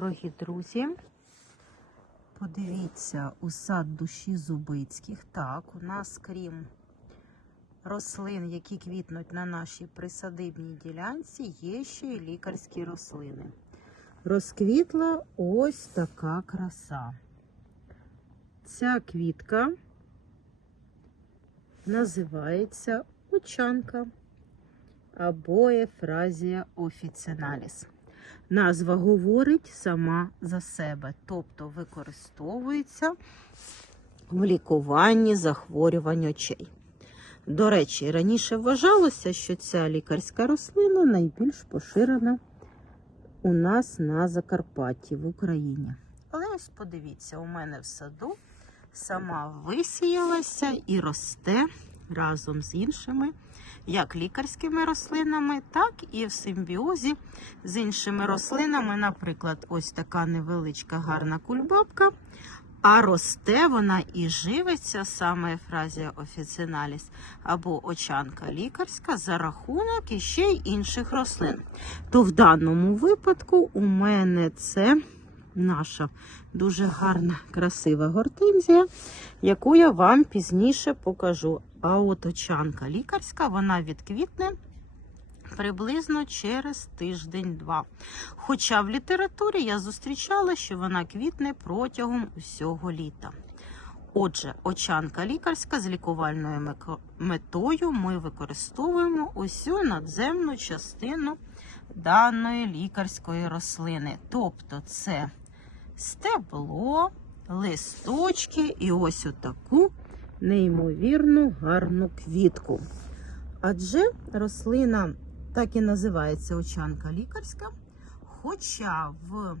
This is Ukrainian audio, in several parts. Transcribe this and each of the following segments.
дорогі друзі. Подивіться у сад душі Зубицьких. Так, у нас, крім рослин, які квітнуть на нашій присадибній ділянці, є ще й лікарські рослини. Розквітла ось така краса. Ця квітка називається очанка або ефразія офіціналіс. Назва говорить сама за себе, тобто використовується в лікуванні захворювань очей. До речі, раніше вважалося, що ця лікарська рослина найбільш поширена у нас на Закарпатті в Україні. Але ось подивіться, у мене в саду сама висіялася і росте разом з іншими, як лікарськими рослинами, так і в симбіозі з іншими рослинами. Наприклад, ось така невеличка гарна кульбабка. А росте вона і живиться саме ефразія офіціналіс або очанка лікарська за рахунок іще й інших рослин. То в даному випадку у мене це наша дуже гарна, красива гортензія, яку я вам пізніше покажу. А от очанка лікарська, вона відквітне приблизно через тиждень-два. Хоча в літературі я зустрічала, що вона квітне протягом усього літа. Отже, очанка лікарська з лікувальною метою ми використовуємо усю надземну частину даної лікарської рослини. Тобто це стебло, листочки і ось отаку неймовірну гарну квітку. Адже рослина так і називається очанка лікарська. Хоча в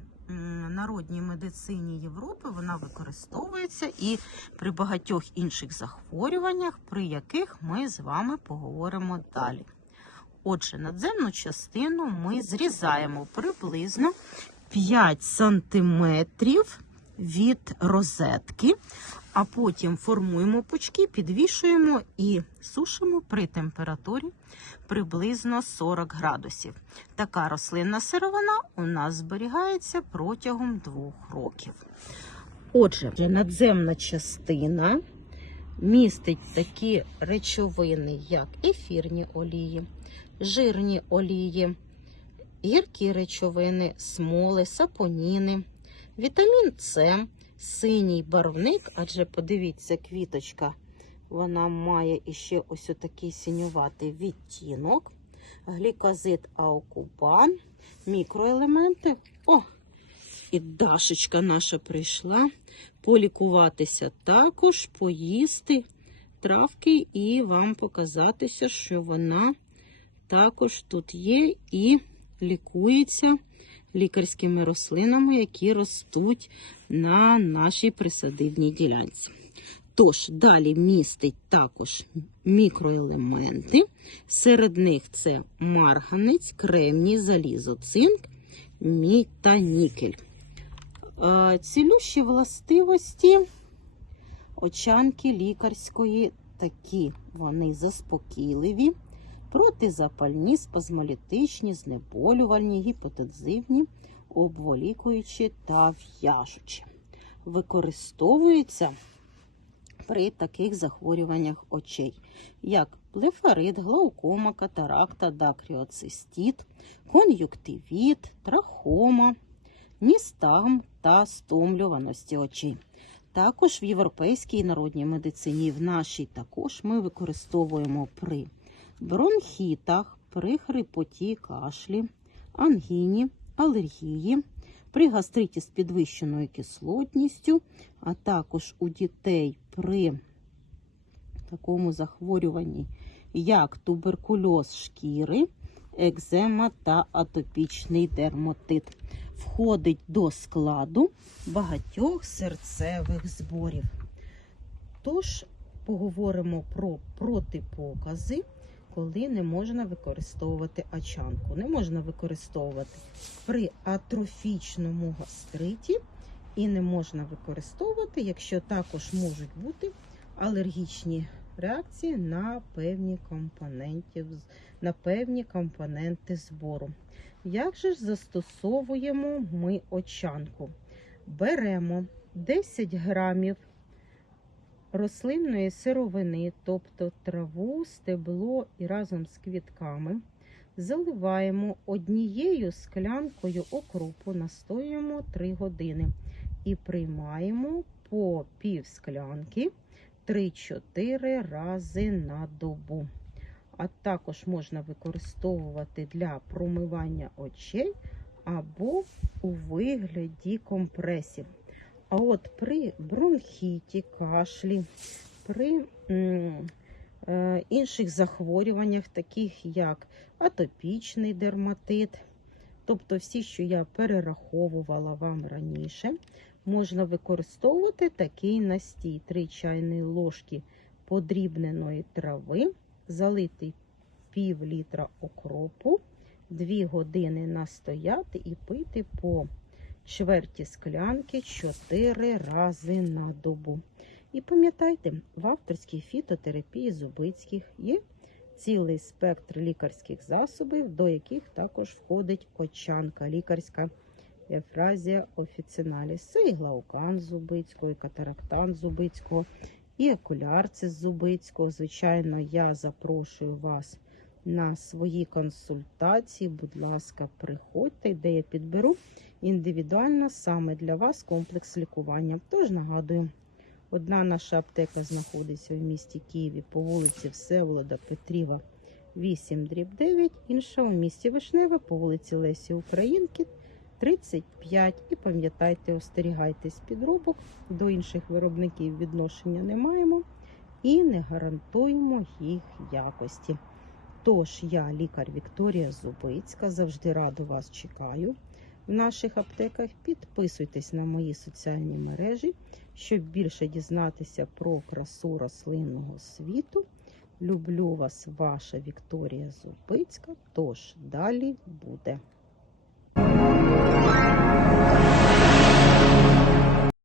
народній медицині Європи вона використовується і при багатьох інших захворюваннях, при яких ми з вами поговоримо далі. Отже, надземну частину ми зрізаємо приблизно 5 сантиметрів від розетки, а потім формуємо пучки, підвішуємо і сушимо при температурі приблизно 40 градусів. Така рослинна сировина у нас зберігається протягом двох років. Отже, надземна частина містить такі речовини, як ефірні олії, жирні олії, гіркі речовини, смоли, сапоніни, вітамін С, синій барвник, адже подивіться, квіточка, вона має іще ось отакий синюватий відтінок, глікозид аукубан, мікроелементи. О! І Дашечка наша прийшла полікуватися також, поїсти травки і вам показатися, що вона також тут є і лікується лікарськими рослинами, які ростуть на нашій присадивній ділянці. Тож, далі містить також мікроелементи. Серед них це марганець, кремній, залізо, цинк, мідь та нікель. Цілющі властивості очанки лікарської такі, вони заспокійливі, протизапальні, спазмолітичні, знеболювальні, гіпотензивні, обволікуючі та в'яжучі. Використовуються при таких захворюваннях очей, як блефарит, глаукома, катаракта, дакріоцистіт, кон'юктивіт, трахома, ністагм та стомлюваності очей. Також в європейській народній медицині, в нашій також ми використовуємо при бронхітах, при хрипоті, кашлі, ангіні, алергії, при гастриті з підвищеною кислотністю, а також у дітей при такому захворюванні, як туберкульоз шкіри, екзема та атопічний дермотит. Входить до складу багатьох серцевих зборів. Тож поговоримо про протипокази, коли не можна використовувати ачанку. Не можна використовувати при атрофічному гастриті і не можна використовувати, якщо також можуть бути алергічні реакції на певні компонентів на певні компоненти збору. Як же ж застосовуємо ми очанку? Беремо 10 грамів рослинної сировини, тобто траву, стебло і разом з квітками. Заливаємо однією склянкою окропу, настоюємо 3 години і приймаємо по пів склянки 3-4 рази на добу. А також можна використовувати для промивання очей або у вигляді компресів. А от при бронхіті, кашлі, при е, інших захворюваннях, таких як атопічний дерматит, тобто всі, що я перераховувала вам раніше, можна використовувати такий настій. 3 чайні ложки подрібненої трави, залити пів літра окропу, 2 години настояти і пити по чверті склянки 4 рази на добу. І пам'ятайте, в авторській фітотерапії Зубицьких є цілий спектр лікарських засобів, до яких також входить очанка лікарська ефразія офіціналіс. Це і глаукан Зубицького, і катарактан Зубицького, і окулярцис Зубицького. Звичайно, я запрошую вас на свої консультації. Будь ласка, приходьте, де я підберу індивідуально саме для вас комплекс лікування. Тож нагадую, одна наша аптека знаходиться в місті Києві по вулиці Всеволода Петріва, 8 дріб 9, інша у місті Вишневе по вулиці Лесі Українки. 35. І пам'ятайте, остерігайтесь підробок, до інших виробників відношення не маємо і не гарантуємо їх якості. Тож, я, лікар Вікторія Зубицька, завжди раду вас чекаю в наших аптеках. Підписуйтесь на мої соціальні мережі, щоб більше дізнатися про красу рослинного світу. Люблю вас, ваша Вікторія Зубицька. Тож далі буде.